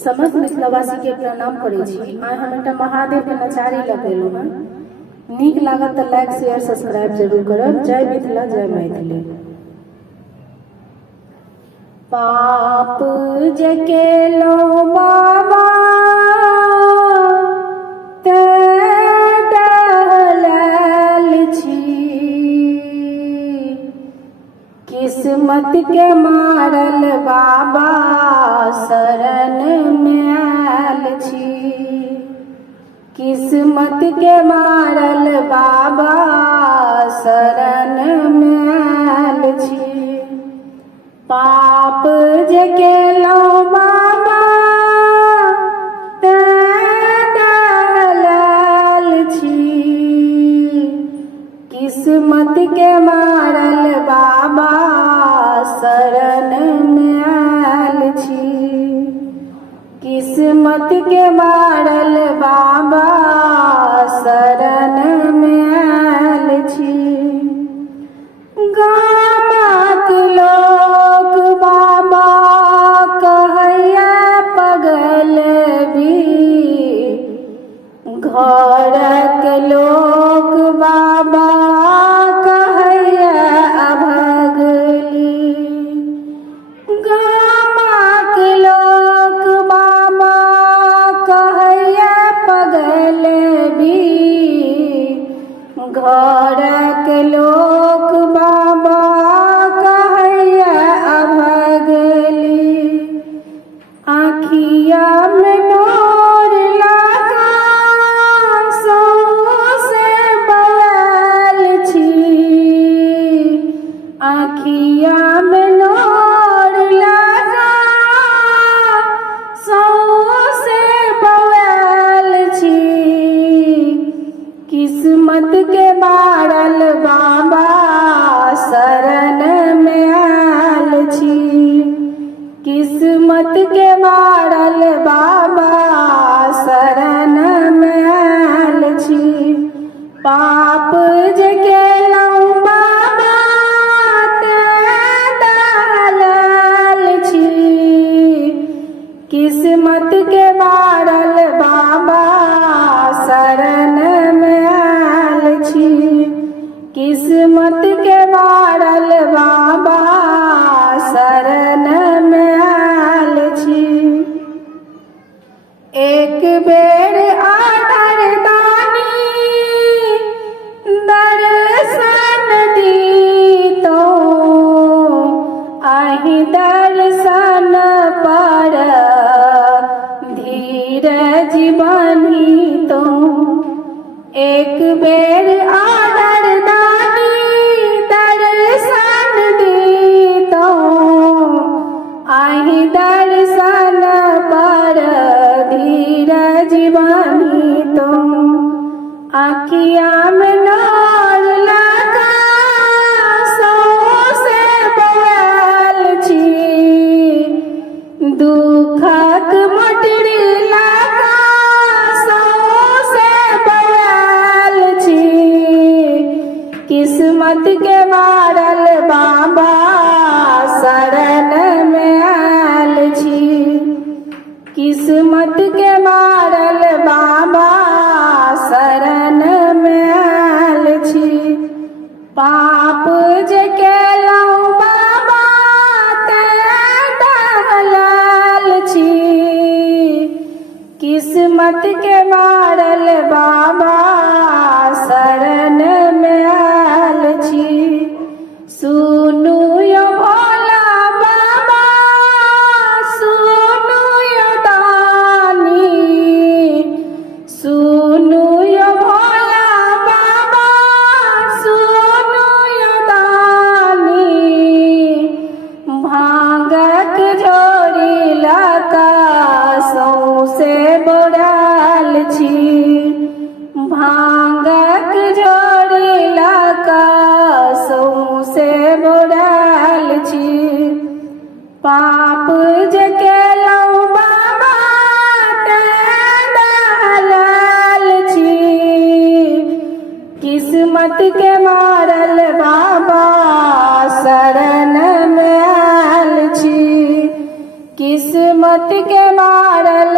समस्त मिथिलावासी के प्रणाम करै छी। आइ हम एकटा महादेव के नचारी लगेलहुँ हँ। नीक लागत तऽ लाइक शेयर सब्सक्राइब जरूर करब। जय मिथिला जय मैथिली। पाप जे केलहुँ बाबा किस्मत के मारल बाबा शरण में आयल छी। किस्मत के मारल बाबा शरण में आयल छी। पाप जे केलहुँ बाबा लाल छी। किस्मत के मारल बाबा शरण में आयल छी। किस्मत के मारल बाबा शरण में आयल छी। गामक लोक बाबा कहैया पगल भी, घरक लोक बाबा कहैया अभगली। गामक लोक बाबा कहैया पगल भी, घरक लोक बाबा कहैया अभगली। आँखिया में नोर लगा सौंसे बवाल छी। आँखिया में नोर लगा सौंसे बवाल छी। किस्मत के मारल बाबा शरण में आयल छी। किस्मत के मारल बाबा शरण में आयल छी। पाप जे केलहुँ बाबा लाल छी। किस्मत के मारल बाबा शरण में आयल छी। किस्मत के मारल बाबा शरण में आयल छी। एक बेर आदर दानी दर्शन दीतौ, आहि दर्शन पर धीरज बनितौ। एक बेर आदर दानी दर्शन दीतौ, आहि दर्शन पर धीरज बनितौ। आँखिया में नोर लगा सौंसे बवाल छी। दुखक मटरी लगा सौंसे बवाल छी। किस्मत के मारल बाबा शरण में आयल छी। किस्मत के मारल बाबा शरण में आयल छी। पाप जे केलहुँ बाबा लाल छी। किस्मत के मारल बाबा शरण में आयल छी। सुनू यो भोला बाबा, सुनू यो दानी। सुनू यो भोला बाबा, सुनू यो दानी। भांगक झोरी लगा सौंसे बोराल छी। भांगक झोरी के मारल